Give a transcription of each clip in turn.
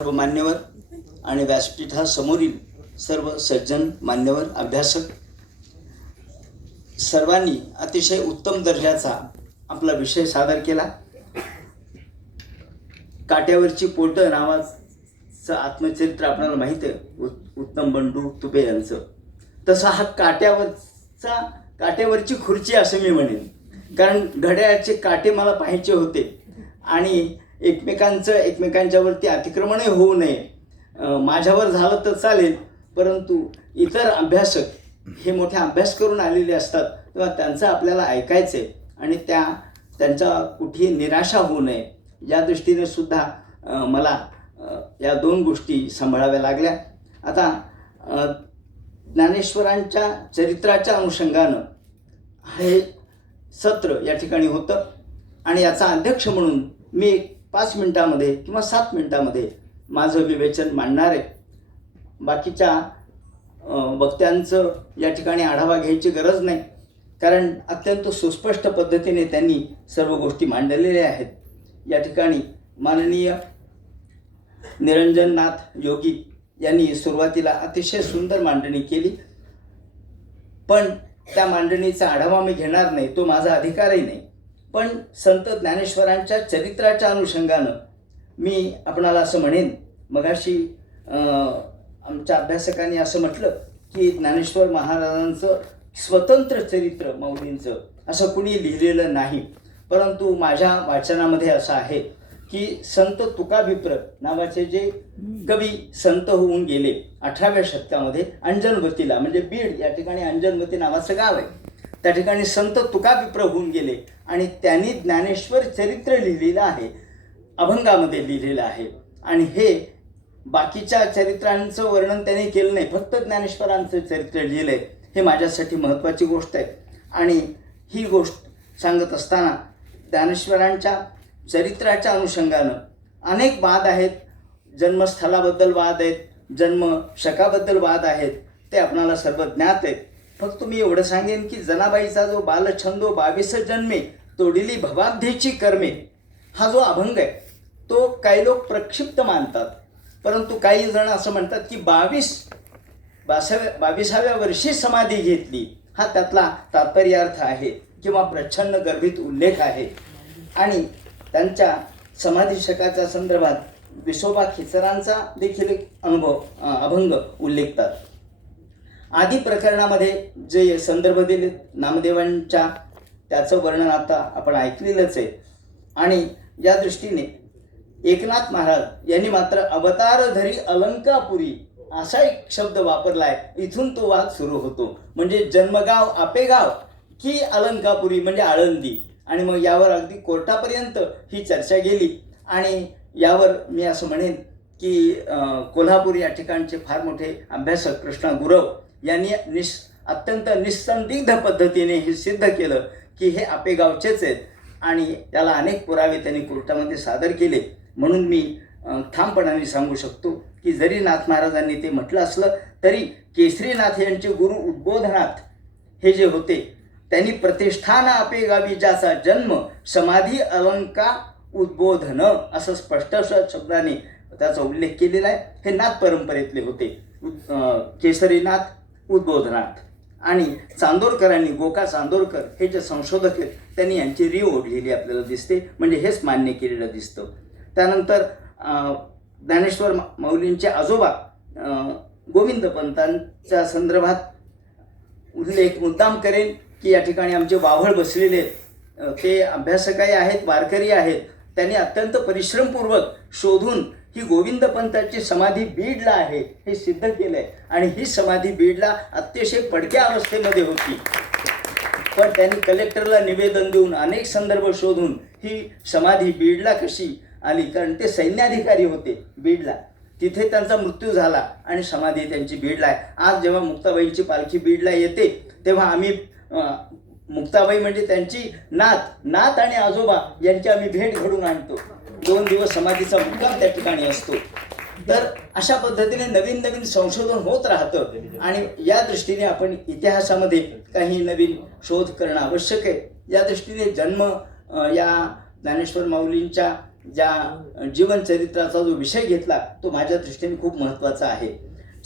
सर्व मान्यवर आणि व्यासपीठासमोरील सर्व सज्जन मान्यवर अभ्यासक सर्वांनी अतिशय उत्तम दर्जाचा आपला विषय सादर केला. काट्यावरची पोटं नावाचं आत्मचरित्र आपल्याला माहीत आहे उत्तम बंडू तुपे यांचं. तसा हा काट्यावरची खुर्ची असं मी म्हणेन, कारण घड्याळाचे काटे मला पाहायचे होते आणि एकमेकांच्यावरती अतिक्रमणही होऊ नये. माझ्यावर झालं तर चालेल, परंतु इतर अभ्यासक हे मोठे अभ्यास करून आलेले असतात तेव्हा त्यांचं आपल्याला ऐकायचं आहे आणि त्यांचा कुठेही निराशा होऊ नये या दृष्टीने सुद्धा मला या दोन गोष्टी सांभाळाव्या लागल्या. आता ज्ञानेश्वरांच्या चरित्राच्या अनुषंगानं हे सत्र या ठिकाणी होतं आणि याचा अध्यक्ष म्हणून मी 5 मिनिटामध्ये किंवा 7 मिनिटामध्ये माझं विवेचन मांडणार आहे. बाकीच्या वक्त्यांचं या ठिकाणी आढावा घ्यायची गरज नाही, कारण अत्यंत सुस्पष्ट पद्धतीने त्यांनी सर्व गोष्टी मांडलेल्या आहेत. या ठिकाणी माननीय निरंजननाथ योगी यांनी सुरुवातीला अतिशय सुंदर मांडणी केली, पण त्या मांडणीचा आढावा मी घेणार नाही, तो माझा अधिकारही नाही. पण संत ज्ञानेश्वरांच्या चरित्राच्या अनुषंगानं मी आपणाला असं म्हणेन, मगाशी आमच्या अभ्यासकांनी असं म्हटलं की ज्ञानेश्वर महाराजांचं स्वतंत्र चरित्र माऊलींचं असं कुणी लिहिलेलं नाही, परंतु माझ्या वाचनामध्ये असं आहे की संत तुकाभिप्र नावाचे जे कवी संत होऊन गेले 18व्या शतकामध्ये अंजनवतीला, म्हणजे बीड या ठिकाणी अंजनवती नावाचं गाव आहे, त्या ठिकाणी संत तुकाभिप्र होऊन गेले आणि त्यांनी ज्ञानेश्वर चरित्र लिहिलेलं आहे, अभंगामध्ये लिहिलेलं आहे. आणि हे बाकीच्या चरित्रांचं वर्णन त्यांनी केलं नाही, फक्त ज्ञानेश्वरांचं चरित्र लिहिलं आहे. हे माझ्यासाठी महत्त्वाची गोष्ट आहे. आणि ही गोष्ट सांगत असताना ज्ञानेश्वरांच्या चरित्राच्या अनुषंगानं अनेक वाद आहेत. जन्मस्थळाबद्दल वाद आहेत, जन्मशकाबद्दल वाद आहेत, ते आपणाला सर्व ज्ञात आहेत. फक्त मी एवढं सांगेन की जनाबाईचा जो बालछंदो 22 जन्मे तोडिली भवाब्धीची कर्मे हा जो अभंग आहे तो काही लोक प्रक्षिप्त मानतात, परंतु काही जण असं म्हणतात की 22व्या वर्षी समाधी घेतली हा त्यातला तात्पर्यार्थ आहे किंवा प्रच्छन्न गर्भित उल्लेख आहे. आणि त्यांच्या समाधीशकाच्या संदर्भात विसोबा खिचरांचा देखील अभंग उल्लेखतात. आदी प्रकरणामध्ये जे संदर्भ दिले नामदेवांच्या त्याचं वर्णन आता आपण ऐकलेलंच आहे. आणि या दृष्टीने एकनाथ महाराज यांनी मात्र अवतारधरी अलंकापुरी असा एक शब्द वापरलाय, इथून तो वाद सुरू होतो. म्हणजे जन्मगाव आपेगाव की अलंकापुरी म्हणजे आळंदी. आणि मग यावर अगदी कोर्टापर्यंत ही चर्चा गेली. आणि यावर मी असं म्हणेन की कोल्हापूर या ठिकाणचे फार मोठे अभ्यासक कृष्णा गुरव यांनी अत्यंत निस्संदिग्ध पद्धतीने हे सिद्ध केलं की हे आपेगावचेच आहेत आणि त्याला अनेक पुरावे त्यांनी कोर्टामध्ये सादर केले. म्हणून मी ठामपणाने सांगू शकतो की जरी नाथ महाराजांनी ते म्हटलं असलं तरी केसरीनाथ यांचे गुरु उद्बोधनाथ हे जे होते त्यांनी प्रतिष्ठान आपेगावी ज्याचा जन्म समाधी अलंका उद्बोधन असं स्पष्ट शब्दाने त्याचा उल्लेख केलेला आहे. हे नाथ परंपरेतले होते केसरीनाथ उद्बोधनाथ. आणि चांदोरकरांनी गोका चांदोरकर हे जे संशोधक आहेत त्यांनी यांची रीव ओढलेली आपल्याला दिसते, म्हणजे हेच मान्य केलेलं दिसतं. त्यानंतर ज्ञानेश्वर माऊलींचे आजोबा गोविंदपंतांच्या संदर्भात उल्लेख मुद्दाम करेन की या ठिकाणी आमचे वाव्हळ बसलेले आहेत, ते अभ्यासकही आहेत, वारकरी आहेत. त्यांनी अत्यंत परिश्रमपूर्वक शोधून ही गोविंदपंताची समाधी बीडला आहे हे सिद्ध केलं आहे. आणि ही समाधी बीडला अतिशय पडक्या अवस्थेमध्ये होती, पण त्यांनी कलेक्टरला निवेदन देऊन अनेक संदर्भ शोधून ही समाधी बीडला कशी आली, कारण ते सैन्याधिकारी होते बीडला, तिथे त्यांचा मृत्यू झाला आणि समाधी त्यांची बीडला आहे. आज जेव्हा मुक्ताबाईंची पालखी बीडला येते तेव्हा आम्ही मुक्ताबाई म्हणजे त्यांची नात आणि आजोबा यांची आम्ही भेट घडून आणतो. 2 दिवस समाधीचा मुक्काम त्या ठिकाणी असतो. तर अशा पद्धतीने नवीन नवीन संशोधन होत राहतं आणि या दृष्टीने आपण इतिहासामध्ये काही नवीन शोध करणं आवश्यक आहे. या दृष्टीने जन्म या ज्ञानेश्वर माऊलींच्या ज्या जीवनचरित्राचा जो विषय घेतला तो माझ्या दृष्टीने खूप महत्त्वाचा आहे.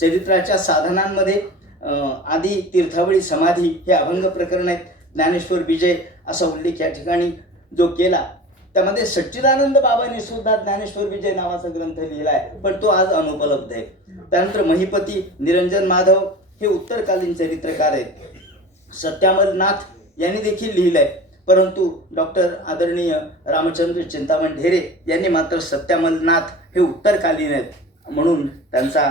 चरित्राच्या साधनांमध्ये आदी तीर्थावळी समाधी हे अभंग प्रकरण आहेत. ज्ञानेश्वर विजय असा उल्लेख या ठिकाणी जो केला त्यामध्ये सच्चिदानंद बाबांनी सुद्धा ज्ञानेश्वर विजय नावाचा ग्रंथ लिहिला आहे, पण तो आज अनुपलब्ध आहे. त्यानंतर महिपती निरंजन माधव हे उत्तरकालीन चरित्रकार आहेत. सत्यामल नाथ यांनी देखील लिहिलंय, परंतु डॉक्टर आदरणीय रामचंद्र चिंतामण ढेरे यांनी मात्र सत्यामल नाथ हे उत्तरकालीन आहेत म्हणून त्यांचा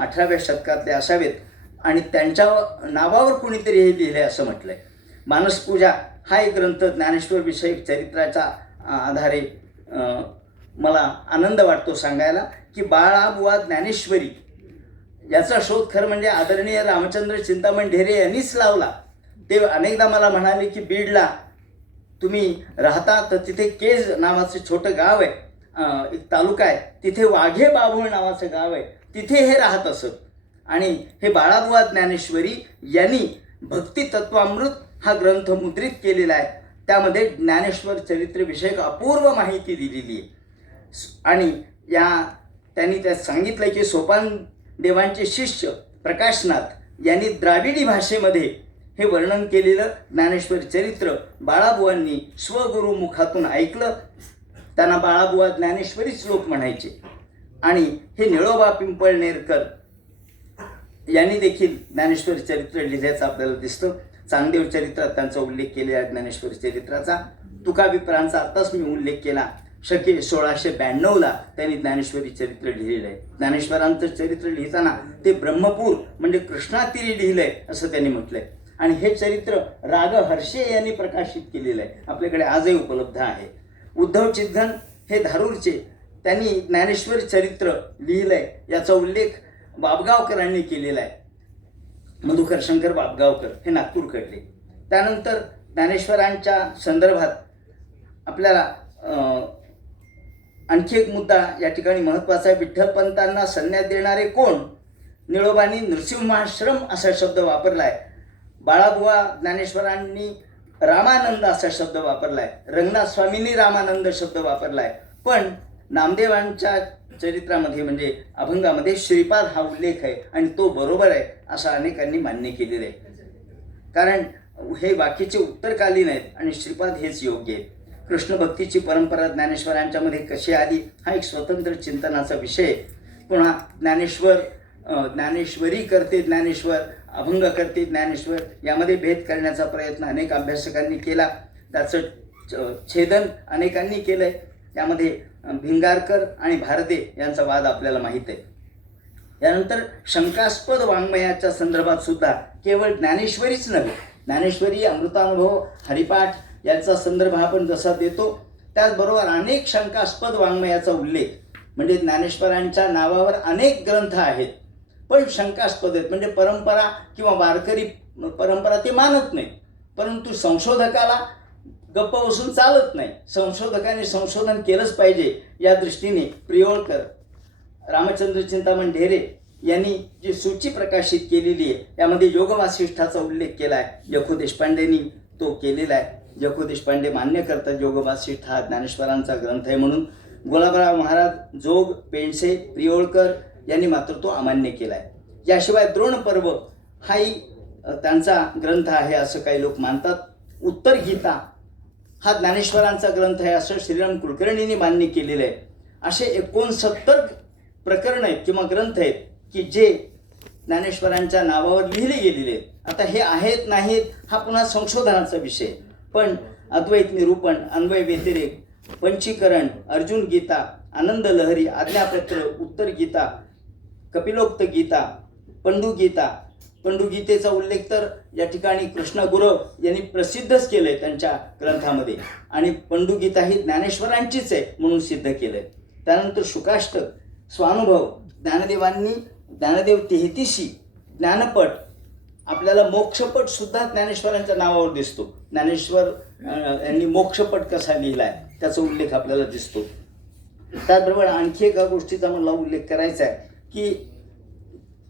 18व्या शतकातले असावेत आणि त्यांच्या नावावर कुणीतरी हे लिहिले असं म्हटलंय. मानसपूजा हा एक ग्रंथ ज्ञानेश्वर विषयक चरित्राच्या आधारे मला आनंद वाटतो सांगायला की बाळाबुवा ज्ञानेश्वरी याचा शोध खरं म्हणजे आदरणीय रामचंद्र चिंतामण ढेरे यांनीच लावला. ते अनेकदा मला म्हणाले की बीडला तुम्ही राहता तर तिथे केज नावाचं छोटं गाव आहे, एक तालुका आहे, तिथे वाघे बाभूळ नावाचं गाव आहे, तिथे हे राहत असत. आणि हे बाळाबुवा ज्ञानेश्वरी यांनी भक्ती तत्वामृत हा ग्रंथ मुद्रित केलेला आहे. त्यामध्ये ज्ञानेश्वर चरित्रविषयक अपूर्व माहिती दिलेली आहे. आणि त्यांनी त्यात सांगितलं की सोपान देवांचे शिष्य प्रकाशनाथ यांनी द्राविडी भाषेमध्ये हे वर्णन केलेलं ज्ञानेश्वर चरित्र बाळाबुवांनी स्वगुरु मुखातून ऐकलं. त्यांना बाळाबुवा ज्ञानेश्वरीच लोक म्हणायचे. आणि हे निळोबा पिंपळनेरकर यांनी देखील ज्ञानेश्वर चरित्र लिहिल्याचं आपल्याला दिसतं. चांगदेव चरित्रात त्यांचा उल्लेख केलेला ज्ञानेश्वर चरित्राचा. तुकाभिप्रांचा आत्ताच मी उल्लेख केला. शके 1692ला त्यांनी ज्ञानेश्वरी चरित्र लिहिलेलं आहे. ज्ञानेश्वरांचं चरित्र लिहिताना ते ब्रह्मपूर म्हणजे कृष्णातीरी लिहिलंय असं त्यांनी म्हटलंय. आणि हे चरित्र राग हर्षे यांनी प्रकाशित केलेलं आहे, आपल्याकडे आजही उपलब्ध आहे. उद्धव चिदघन हे धारूरचे, त्यांनी ज्ञानेश्वर चरित्र लिहिलंय. याचा उल्लेख बाबगावकरांनी केलेला आहे. मधुकर शंकर बाबगावकर हे नागपूरकडले. त्यानंतर ज्ञानेश्वरांच्या संदर्भात आपल्याला आणखी एक मुद्दा या ठिकाणी महत्त्वाचा आहे. विठ्ठलपंतांना संन्यास देणारे कोण? निळोबांनी नृसिंहाश्रम असा शब्द वापरला आहे. बाळाबुवा ज्ञानेश्वरांनी रामानंद असा शब्द वापरला आहे. रंगनाथ स्वामींनी रामानंद शब्द वापरला आहे. पण नामदेवांच्या चरित्रामध्ये म्हणजे अभंगामध्ये श्रीपाद हा उल्लेख आहे आणि तो बरोबर आहे असं अनेकांनी मान्य केलेलं आहे. कारण हे बाकीचे उत्तरकालीन आहेत आणि श्रीपाद हेच योग्य आहे. कृष्ण भक्तीची परंपरा ज्ञानेश्वरांच्यामध्ये कशी आली हा एक स्वतंत्र चिंतनाचा विषय आहे. पुन्हा ज्ञानेश्वरी करते ज्ञानेश्वर, अभंग करते ज्ञानेश्वर यामध्ये भेद करण्याचा प्रयत्न अनेक अभ्यासकांनी केला. त्याचं छेदन अनेकांनी केलं आहे. त्यामध्ये भिंगारकर आणि भारदे यांचा वाद आपल्याला माहीत आहे. यानंतर शंकास्पद वाङ्मयाच्या संदर्भात सुद्धा केवळ ज्ञानेश्वरीच नव्हे, ज्ञानेश्वरी, अमृतानुभव, हरिपाठ याचा संदर्भ आपण जसा देतो त्याचबरोबर अनेक शंकास्पद वाङ्मयाचा उल्लेख म्हणजे ज्ञानेश्वरांच्या नावावर अनेक ग्रंथ आहेत पण शंकास्पद आहेत. म्हणजे परंपरा किंवा वारकरी परंपरा ते मानत नाही, परंतु संशोधकाला गप्प बसून चालत नाही. संशोधकाने संशोधन केलंच पाहिजे या दृष्टीने प्रियोळकर, रामचंद्र चिंतामण ढेरे यांनी जी सूची प्रकाशित केलेली आहे त्यामध्ये योगवासिष्ठाचा उल्लेख केला आहे. यखो देशपांडेंनी तो केलेला आहे. यखो देशपांडे मान्य करतात योगवासिष्ठ हा ज्ञानेश्वरांचा ग्रंथ आहे म्हणून. गुलाबराव महाराज, जोग, पेंडसे, प्रियोळकर यांनी मात्र तो अमान्य केला आहे. याशिवाय द्रोणपर्व हाही त्यांचा ग्रंथ आहे असं काही लोक मानतात. उत्तर गीता हा ज्ञानेश्वरांचा ग्रंथ आहे असं श्रीराम कुलकर्णींनी मान्य केलेलं आहे. असे 69 प्रकरण आहेत किंवा ग्रंथ आहेत की जे ज्ञानेश्वरांच्या नावावर लिहिले गेलेले आहेत. आता हे आहेत नाहीत हा पुन्हा संशोधनाचा विषय. पण अद्वैत निरूपण, अन्वय व्यतिरेक, पंचीकरण, अर्जुन गीता, आनंद लहरी, आज्ञापत्र, उत्तर गीता, कपिलोक्त गीता, पंडुगीता, पंडुगीतेचा उल्लेख तर या ठिकाणी कृष्ण गुरव यांनी प्रसिद्धच केलंय त्यांच्या ग्रंथामध्ये आणि पंडुगीता ही ज्ञानेश्वरांचीच आहे म्हणून सिद्ध केलंय. त्यानंतर शुकाष्टक, स्वानुभव, ज्ञानदेव 33, ज्ञानपट, आपल्याला मोक्षपट सुद्धा ज्ञानेश्वरांच्या नावावर दिसतो. ज्ञानेश्वर यांनी मोक्षपट कसा लिहिला आहे त्याचा उल्लेख आपल्याला दिसतो. त्याचबरोबर आणखी एका गोष्टीचा मला उल्लेख करायचा आहे की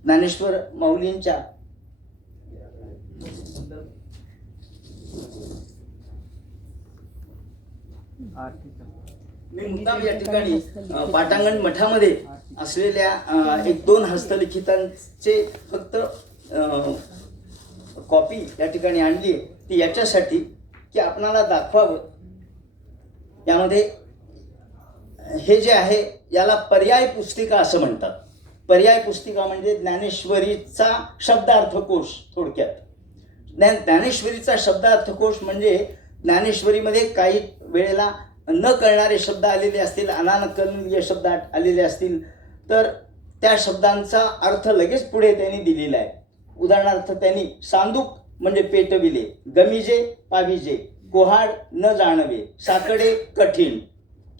ज्ञानेश्वर माऊलींच्या मी मुद्दाम या ठिकाणी पाटांगण मठामध्ये असलेल्या एक दोन हस्तलिखितांचे फक्त कॉपी या ठिकाणी आणली आहे, ती याच्यासाठी की आपणाला दाखवावं यामध्ये हे जे आहे याला पर्याय पुस्तिका असं म्हणतात. पर्याय पुस्तिका म्हणजे ज्ञानेश्वरीचा शब्दार्थकोश. थोडक्यात ज्ञानेश्वरीचा शब्दार्थकोश म्हणजे ज्ञानेश्वरीमध्ये काही वेळेला न कळणारे शब्द आलेले असतील, अनाकलनीय शब्द आलेले असतील, तर त्या शब्दांचा अर्थ लगेच पुढे त्यांनी दिलेला आहे. उदाहरणार्थ त्यांनी सांदूक म्हणजे पेटविले, गमिजे पाविजे, कोहाड न जाणवे, साकडे कठीण,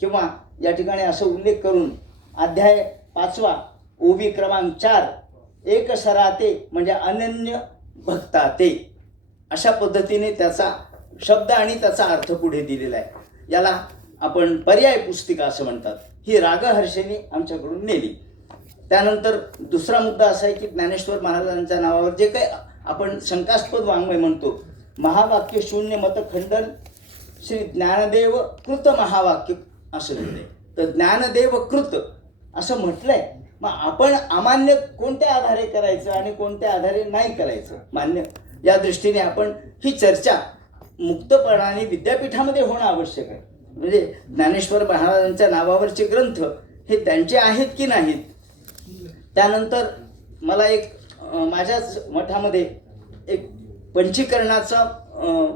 किंवा या ठिकाणी असं उल्लेख करून अध्याय 5 ओवी क्रमांक 4 एक सराते म्हणजे अनन्य भक्ताते, अशा पद्धतीने त्याचा शब्द आणि त्याचा अर्थ पुढे दिलेला आहे. याला आपण पर्याय पुस्तिका असं म्हणतात. ही रागहर्षेने आमच्याकडून नेली. त्यानंतर दुसरा मुद्दा असा आहे की ज्ञानेश्वर महाराजांच्या नावावर जे काही आपण शंकास्पद वाङ्मय म्हणतो, महावाक्य शून्य मतखंडन श्री ज्ञानदेव कृत महावाक्य असं लिहिलंय. तर ज्ञानदेव कृत असं म्हटलंय. मग आपण अमान्य कोणत्या आधारे करायचं आणि कोणत्या आधारे नाही करायचं मान्य, या दृष्टीने आपण ही चर्चा मुक्तपणाने विद्यापीठामध्ये होणं आवश्यक आहे. म्हणजे ज्ञानेश्वर महाराजांच्या नावावरचे ग्रंथ हे त्यांचे आहेत की नाहीत. त्यानंतर मला एक माझ्याच मठामध्ये एक पंचीकरणाचा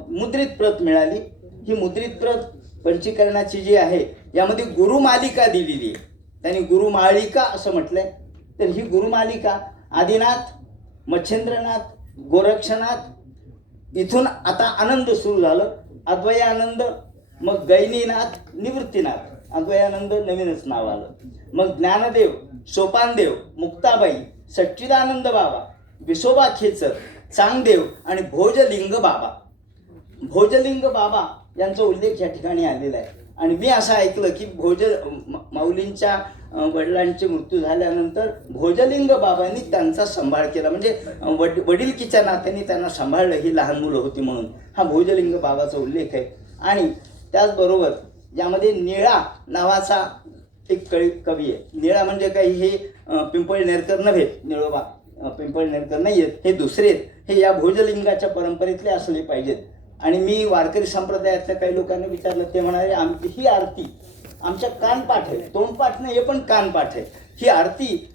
मुद्रित प्रत मिळाली. ही मुद्रित प्रत पंचीकरणाची जी आहे यामध्ये गुरुमालिका दिलेली आहे. त्यांनी गुरुमालिका असं म्हटलंय. तर ही गुरुमालिका आदिनाथ, मच्छेंद्रनाथ, गोरक्षनाथ, इथून आता आनंद सुरू झालं, अद्वयानंद, मग गैनीनाथ, निवृत्तीनाथ, अद्वयानंद नवीनच नाव आलं, मग ज्ञानदेव, सोपानदेव, मुक्ताबाई, सच्चिदानंद बाबा, विसोबा खेचर, चांगदेव आणि भोजलिंग बाबा. भोजलिंग बाबा यांचा उल्लेख या ठिकाणी आलेला आहे. आणि मी असं ऐकलं की माऊलींच्या वडिलांचे मृत्यू झाल्यानंतर भोजलिंग बाबांनी त्यांचा सांभाळ केला, म्हणजे वडीलकीच्या नात्याने त्यांना सांभाळलं, ही लहान मुलं होती म्हणून. हा भोजलिंग बाबाचा उल्लेख आहे. आणि त्याचबरोबर यामध्ये निळा नावाचा एक कवी आहे. निळा म्हणजे काही हे पिंपळनेरकर नव्हे, निळोबा पिंपळनेरकर नाही आहेत, हे दुसरे आहेत. हे या भोजलिंगाच्या परंपरेतले असले पाहिजेत. आणि मी वारकरी संप्रदायातल्या काही लोकांनी विचारलं, ते म्हणाले आमची ही आरती आमच्या कानपाठ आहे, तोंडपाठ नाही, हे पण कानपाठ आहे. ही आरती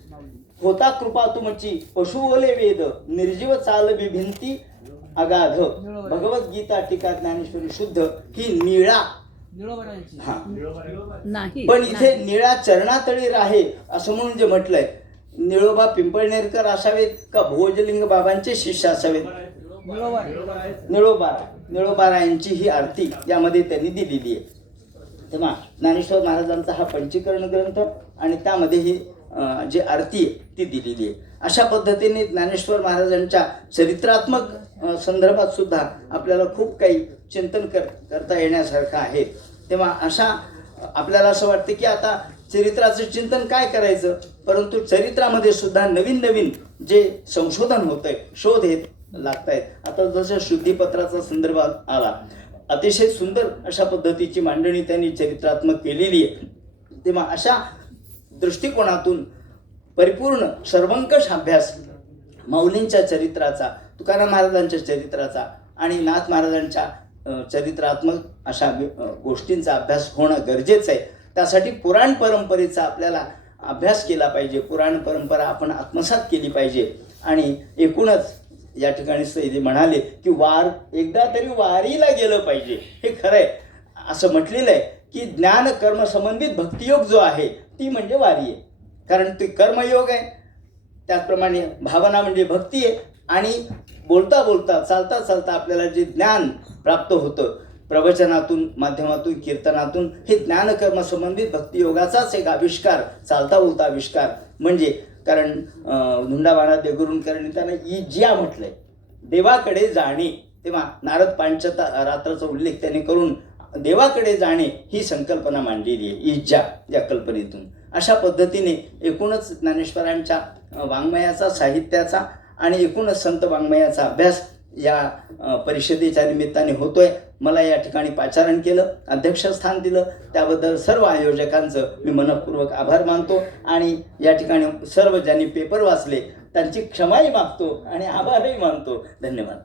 होता कृपा तुमची, पशु ओले वेद, निर्जीव चाल विभिंती अगाध, भगवद्गीता टीका ज्ञानेश्वरी शुद्ध, ही निळा. हा, पण इथे निळा चरणातळी राहे असं म्हणून जे म्हटलंय, निळोबा पिंपळनेरकर असावेत का भोजलिंग बाबांचे शिष्य असावेत? निळोबारा यांची ही आरती यामध्ये त्यांनी दिलेली आहे. तेव्हा ज्ञानेश्वर महाराजांचा हा पंचीकरण ग्रंथ आणि त्यामध्ये ही जी आरती आहे ती दिलेली आहे. अशा पद्धतीने ज्ञानेश्वर महाराजांच्या चरित्रात्मक संदर्भात सुद्धा आपल्याला खूप काही चिंतन करता येण्यासारखं आहे. तेव्हा अशा आपल्याला असं वाटतं की आता चरित्राचं चिंतन काय करायचं, परंतु चरित्रामध्ये सुद्धा नवीन नवीन जे संशोधन होत आहे, शोध येत लागत आहेत. आता जसं शुद्धीपत्राचा संदर्भ आला, अतिशय सुंदर अशा पद्धतीची मांडणी त्यांनी चरित्रात्मक केलेली आहे. तेव्हा अशा दृष्टिकोनातून परिपूर्ण सर्वंकष अभ्यास माऊलींच्या चरित्राचा, तुकाराम महाराजांच्या चरित्राचा आणि नाथ महाराजांच्या चरित्रात्मक अशा गोष्टींचा अभ्यास होणं गरजेचं आहे. त्यासाठी पुराण परंपरेचा आपल्याला अभ्यास केला पाहिजे, पुराण परंपरा आपण आत्मसात केली पाहिजे. आणि एकूणच या ठिकाणी सैदी म्हणाले की एकदा तरी वारीला गेलं पाहिजे. हे खरं आहे. असं म्हटलेलं आहे की ज्ञान कर्म संबंधित भक्तियोग जो आहे ती म्हणजे वारी आहे. कारण ते कर्मयोग आहे, त्याचप्रमाणे भावना म्हणजे भक्ती आहे. आणि बोलता बोलता चालता चालता आपल्याला जे ज्ञान प्राप्त होतं प्रवचनातून, माध्यमातून, कीर्तनातून, हे ज्ञानकर्म संबंधित भक्तियोगाचाच एक आविष्कार, चालता बोलता आविष्कार म्हणजे. कारण धुंडाबाणा देगुरुणकरांनी त्यांना इज्या म्हटलंय, देवाकडे जाणे. तेव्हा नारद पांचता रात्राचा उल्लेख त्यांनी करून देवाकडे जाणे ही संकल्पना मांडलेली आहे इज्जा या कल्पनेतून. अशा पद्धतीने एकूणच ज्ञानेश्वरांच्या वाङ्मयाचा, साहित्याचा आणि एकूणच संत वाङ्मयाचा अभ्यास या परिषदेच्या निमित्ताने होतोय. मला या ठिकाणी पाचारण केलं, अध्यक्षस्थान दिलं, त्याबद्दल सर्व आयोजकांचं मी मनःपूर्वक आभार मानतो आणि या ठिकाणी सर्व ज्यांनी पेपर वाचले त्यांची क्षमाही मागतो आणि आभारही मानतो. धन्यवाद.